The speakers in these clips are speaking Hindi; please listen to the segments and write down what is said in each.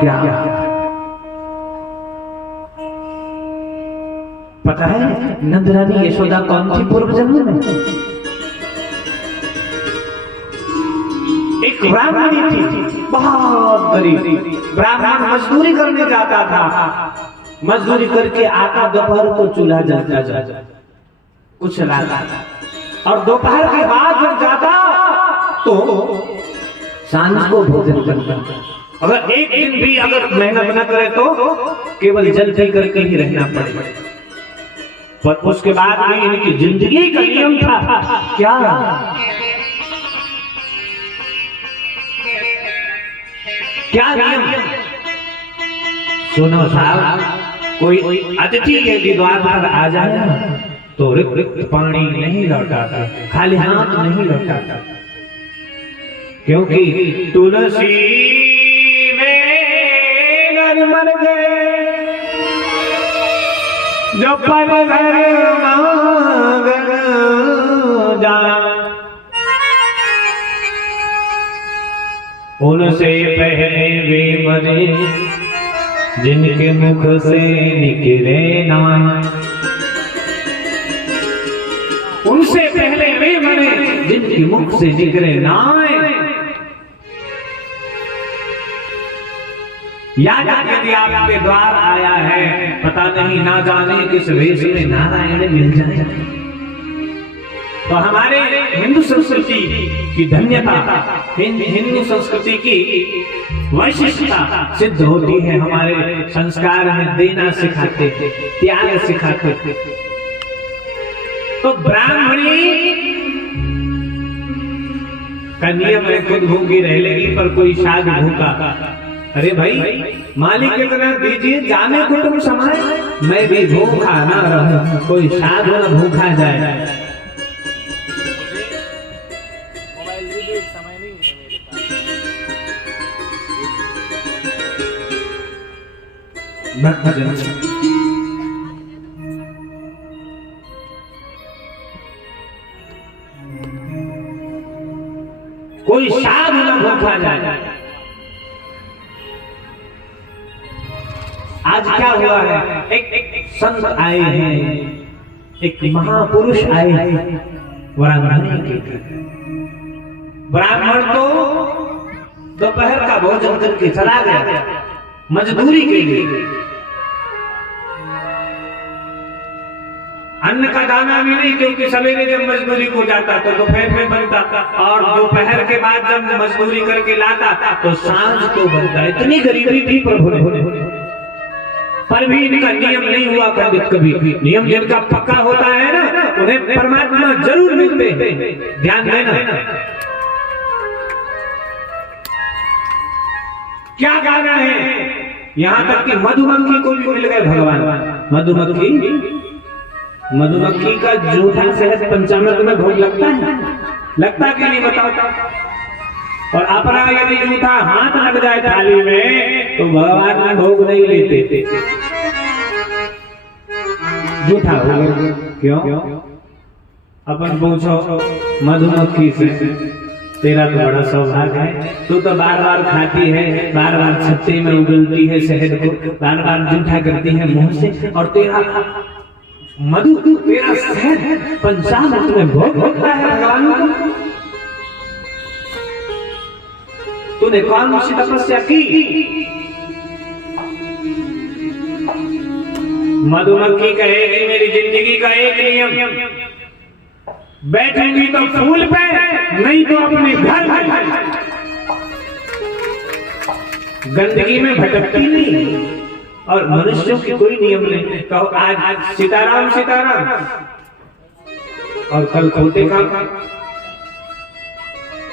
क्या पता है नंदरानी यशोदा कौन थी पूर्व जन्म में? एक ब्राह्मणी थी, बहुत गरीब। ब्राह्मण मजदूरी करने जाता था, मजदूरी करके आता, दोपहर को चूल्हा जलता जाता कुछ लाता, और दोपहर के बाद जब जाता तो सांझ को भोजन करता। अगर एक दिन भी अगर मेहनत न करे तो केवल जल पी करके ही रहना पड़ेगा। पर उसके बाद भी इनकी जिंदगी का नियम था क्या? क्या नियम? सुनो साहब, कोई अतिथि यदि द्वार पर आ जाए तो रिक्त पानी नहीं लौटाता, खाली हाथ नहीं लौटाता, क्योंकि तुलसी में मर गए जो पर घर मांगन जाए, उनसे पहले वे मरे जिनके मुख से निकले नाम, उनसे पहले वे मरे जिनके मुख से निकले नाम। याद यदि आपके द्वार आया है, पता नहीं ना जाने किस वेश में नारायण मिल जाए, तो हमारे हिंदू संस्कृति की धन्यता, हिंदू संस्कृति की वैशिष्टता सिद्ध होती है। हमारे संस्कार में देना सिखाते, त्याग सिखाते। तो ब्राह्मणी का नियम है खुद भूखी रह लेगी पर कोई शाद भूखा। अरे भाई मालिक कितना दीजिए, जाने कुटुंब समाए, मैं भी भूखा ना रहूं, कोई साधु न भूखा जाए। कोई साधु न भूखा जाए। आज क्या हुआ है, एक संत आए हैं, एक महापुरुष आए हैं ब्राह्मणी के घर। ब्राह्मण तो दोपहर का भोजन करके चला गया मजदूरी के लिए, अन्न का दाना भी नहीं, क्योंकि सवेरे जब मजदूरी को जाता तो दोपहर में बनता, और दोपहर के बाद जब मजदूरी करके लाता तो सांझ को बनता। इतनी गरीबी थी प्रभु ने, पर भी इनका नियम नहीं हुआ कभी। नियम जिनका पक्का होता है ना, उन्हें परमात्मा जरूर मिलते हैं, ध्यान देना। क्या गाना है, यहाँ तक कि मधुमक्खी को भी मिल गए भगवान। मधुमक्खी का जूठा शहद पंचामृत में भोग लगता है, लगता कि नहीं बताओ? और अपना यदि जूठा हाथ लग जाए थाली में तो भगवान में भोग नहीं लेते, जूठा हो गया। क्यों? अपन पूछो मधुमक्खी से, तेरा तो बड़ा सौभाग्य है, तू तो बार बार खाती है, बार बार छत्ते में उगलती है शहद को, बार बार जूठा करती है मुंह से, और तेरा मधु, तेरा शहद पंचामृत में भोग होता है भगवान को। तूने कौन सी तपस्या की? मधुमक्खी कहेगी मेरी जिंदगी का एक नियम, बैठूंगी तो फूल पे, नहीं तो अपने घर में, गंदगी में भटकती नहीं। और मनुष्यों की कोई नियम नहीं, कहो आज सीताराम सीताराम और कल खोटे का।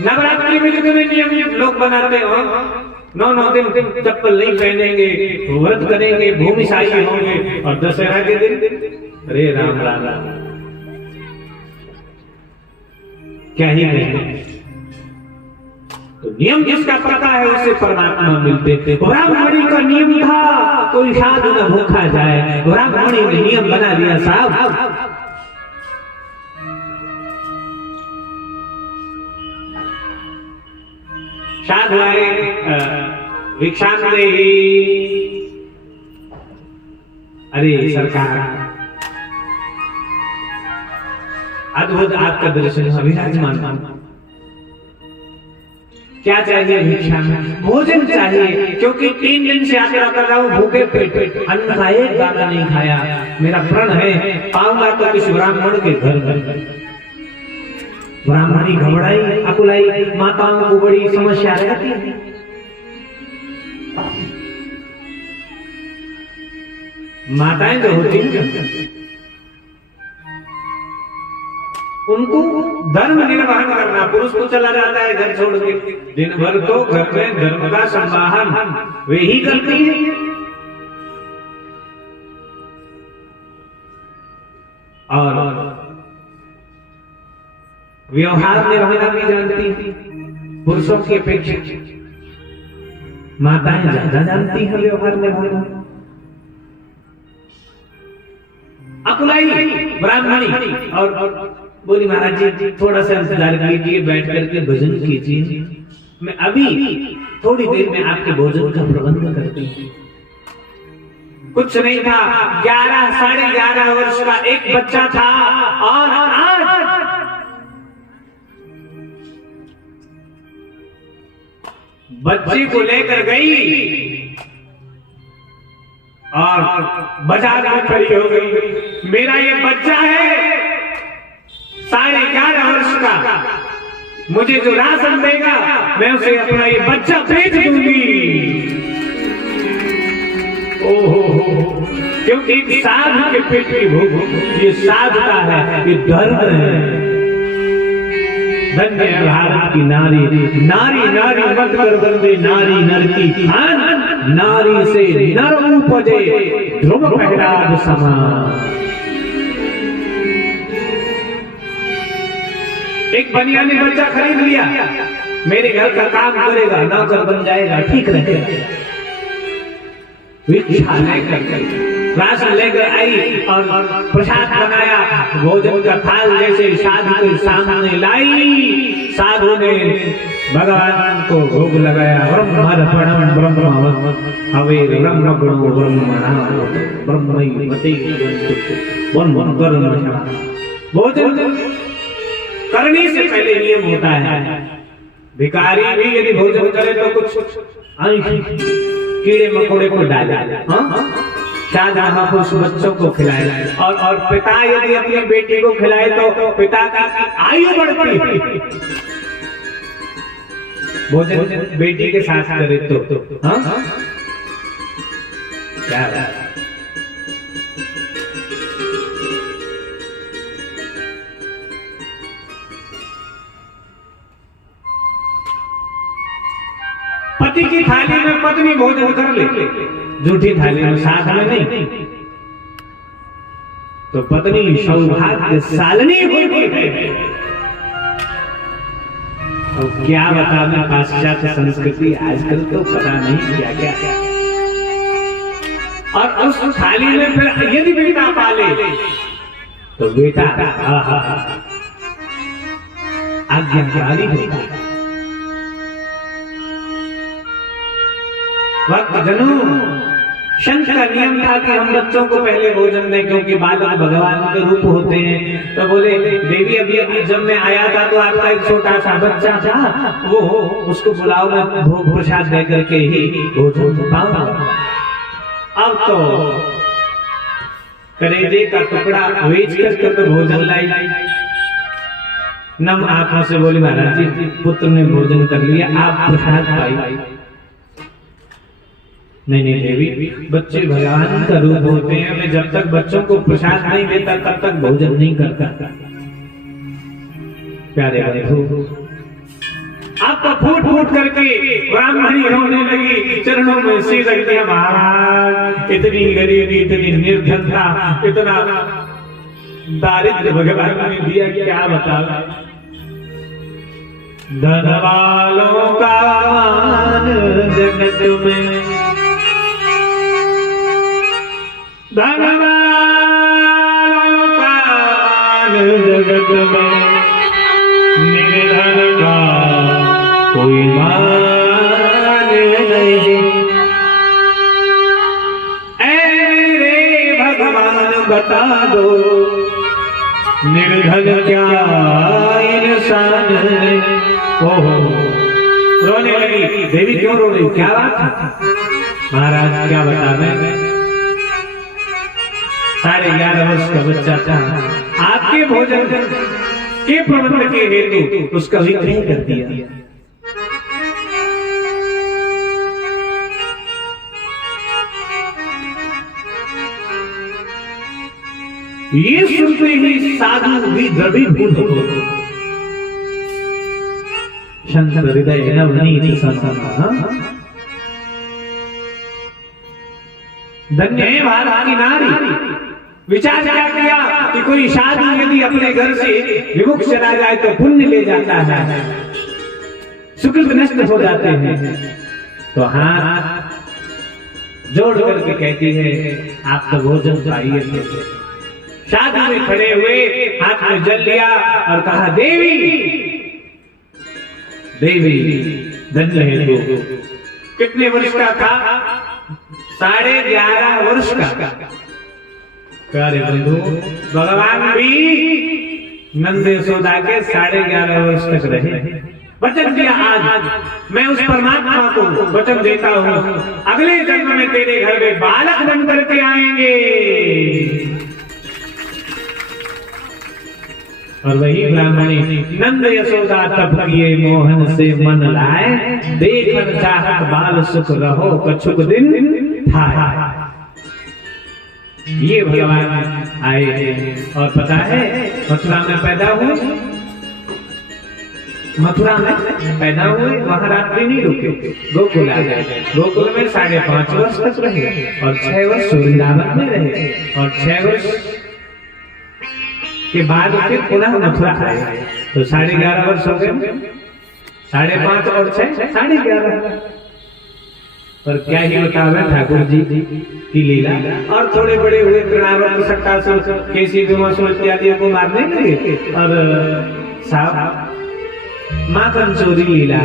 नवरात्रि में कितने नियम लोग बनाते हो, 9 दिन चप्पल नहीं पहनेंगे, व्रत करेंगे, भूमिशाही होंगे, और दशहरा के दिन अरे राम राम क्या ही नहीं। तो नियम जिसका पता है उससे परमात्मा मिलते थे। ब्राह्मणी का नियम था कोई साधु न भूखा जाए, ब्राह्मणी ने नियम बना दिया साहब। साधु आए भिक्षांदेहि। अरे सरकार, अद्भुत आपका दर्शन विराजमान, क्या चाहिए भिक्षा में? भोजन चाहिए, क्योंकि 3 दिन से यात्रा कर रहा हूँ भूखे पेट, अन्न का एक दाना नहीं खाया। मेरा प्रण है पाऊंगा तो किसी ब्राह्मण के घर। ब्राह्मणी घबराई अकुलाई, माताओं को बड़ी समस्या रहती है। माताएं जो होती हैं उनको धर्म निर्वहन करना, पुरुष तो चला जाता है घर छोड़ के, दिन भर तो घर में धर्म का संवाहन वे ही करती है। और व्यवहार निर्वहन भी जानती है पुरुषों की अपेक्षा। माताएं ज्यादा जानती है व्यवहार निर्वहन। अकुलाई ब्राह्मणी और बोली महाराज जी थोड़ा सा इंतजार कीजिए, बैठ करके भोजन कीजिए, मैं अभी थोड़ी देर में आपके भोजन का प्रबंध करती हूँ। कुछ नहीं था, 11 साढ़े 11 वर्ष का एक बच्चा था और आज बच्चे को लेकर गई और बाजार में खड़ी हो गई। मेरा ये बच्चा है 11.5 वर्ष का, मुझे जो राशन देगा मैं उसे अपना ये बच्चा बेच दूंगी। ओहो, क्योंकि साधु के पेट की भूख ये साधुता है, ये धर्म है। धन्य है भारत की नारी, नारी नारी मत कर बंदे, नारी नर की खान, नारी से नर उपजे, ध्रुव पहराग समान। एक बनिया ने बच्चा खरीद लिया, मेरे घर का काम करेगा, नौकर बन जाएगा, ठीक रहेगा। भिक्षा लेकर राशन लेकर आई और प्रसाद बनाया, भोजन का थाल जैसे साधु के सामने लाई। साधु ने भगवान को भोग लगाया। ब्रह्मर्पणम ब्रह्म हवे ब्रह्म गुणो ब्रह्मणा ब्रह्मैवते ब्रह्म कर्म। भोजन करने से पहले नियम होता है, भिखारी भी यदि भोजन करे तो कुछ कीड़े मकोड़े को डाले, शाहजहां बच्चों को खिलाए, और पिता यदि अपनी बेटी को खिलाए तो पिता की आयु बढ़ती है। भोजन बेटी के साथ करे तो क्या पति की थाली में पत्नी भोजन कर ले, झूठी थाली में साथ में नहीं, तो पत्नी सौभाग्यशालिनी होती है। और क्या बताना पाश्चात्य संस्कृति आजकल तो पता नहीं क्या क्या। और उस थाली में फिर यदि बेटा पाले तो बेटा आज्ञाकारी होता है। वक्त जनू संत का नियम था कि हम बच्चों को पहले भोजन दें, क्योंकि बालक भगवान के रूप होते हैं। तो बोले देवी अभी जब मैं आया था तो आपका एक छोटा सा बच्चा था, वो उसको बुलाओ, मैं भोग प्रसाद दे करके ही भोजन पाऊंगा। अब तो कलेजे का टुकड़ा बेच करके तो भोजन लाई। नम आंखों से बोली महाराज जी पुत्र ने भोजन कर लिया, आप प्रसाद पाई। नहीं नहीं देवी, बच्चे भगवान का रूप होते हैं, मैं जब तक बच्चों को प्रसाद नहीं देता तब तक भोजन नहीं करता। प्यारे बंधु, आपको फूट फूट करके ब्राह्मणी रोने लगी, चरणों में सिर रख दिया। महाराज इतनी गरीबी, इतनी निर्धनता, इतना दारिद्र्य भगवान ने दिया, क्या बता। धन वालों का मान जगत में, धन वालों का मान जगत में, निर्धन का कोई मान नहीं। निर्धन क्या इंसान। ओहो, रोने लगी देवी। क्यों रो रही, क्या बात है? महाराज क्या बतावे, 11.5 वर्ष का बच्चा था, आपके भोजन के प्रबंध के हेतु उसका विक्रय कर दिया। ये सुनते ही साधु भी द्रवीभूत हो गए। शंकर हृदय नवनीत संसार। धन्य है भारत की नारी। विचार क्या किया कि कोई साधु यदि अपने घर से विमुख चला जाए तो पुण्य ले जाता है, सुकृत नष्ट हो जाते हैं। तो हाथ जोड़ करके कहती है आप तो भोजन पाइए। साधु में खड़े हुए हाथ में जल लिया और कहा देवी देवी धन्य है तू। कितने वर्ष का था? 11.5 वर्ष का। प्यारे बंधु, भगवान भी नंद यशोदा के 11.5 वर्ष तक रहे। वचन दिया आज मैं उस परमात्मा को वचन देता हूँ, अगले जन्म में तेरे घर में बालक बन करके आएंगे। और वही ब्राह्मणी नंद यशोदा तब किए मोहन से मन लाए, देखन चाहत बाल सुख रहो कछुक दिन था। ये भगवान आए और पता है मथुरा में पैदा हुए। मथुरा में पैदा हुए, वहां रात्रि नहीं रुके, गोकुल आ गए। गोकुल में 5.5 वर्ष तक रहे और 6 वर्ष वृंदावन में रहे और 6 वर्ष के बाद फिर पुनः मथुरा आए। तो 11.5 वर्ष हो गए। 5.5 और 6 11.5। और क्या ही बतावे ठाकुर जी की लीला। और थोड़े बड़े हुए कृणावर्त सट्टासुर केसी विमर्शुर इत्यादि को मारने लगे और साहब माखन चोरी लीला।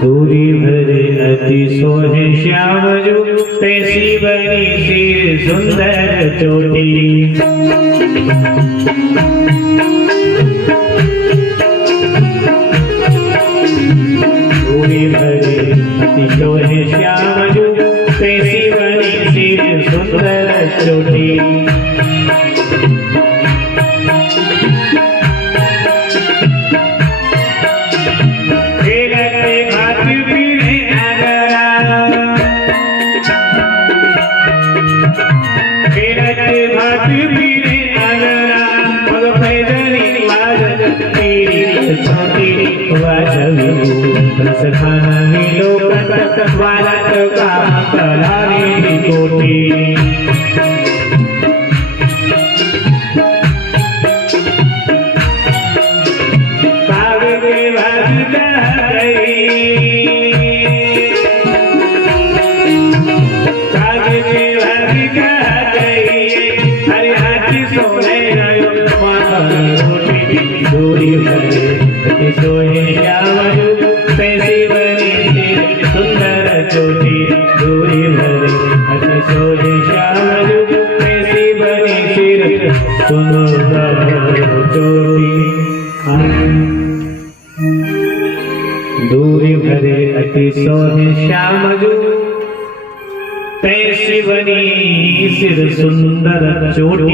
दूरी भरे अति सोहे श्याम जो तैसी बनी सिर सुंदर चोटी। दूरी भरे अति सोहे श्याम जो तैसी बनी सिर सुंदर चोटी। दूरी भरे अति सोहे श्याम जो तैसी बनी सिर सुंदर चोटी।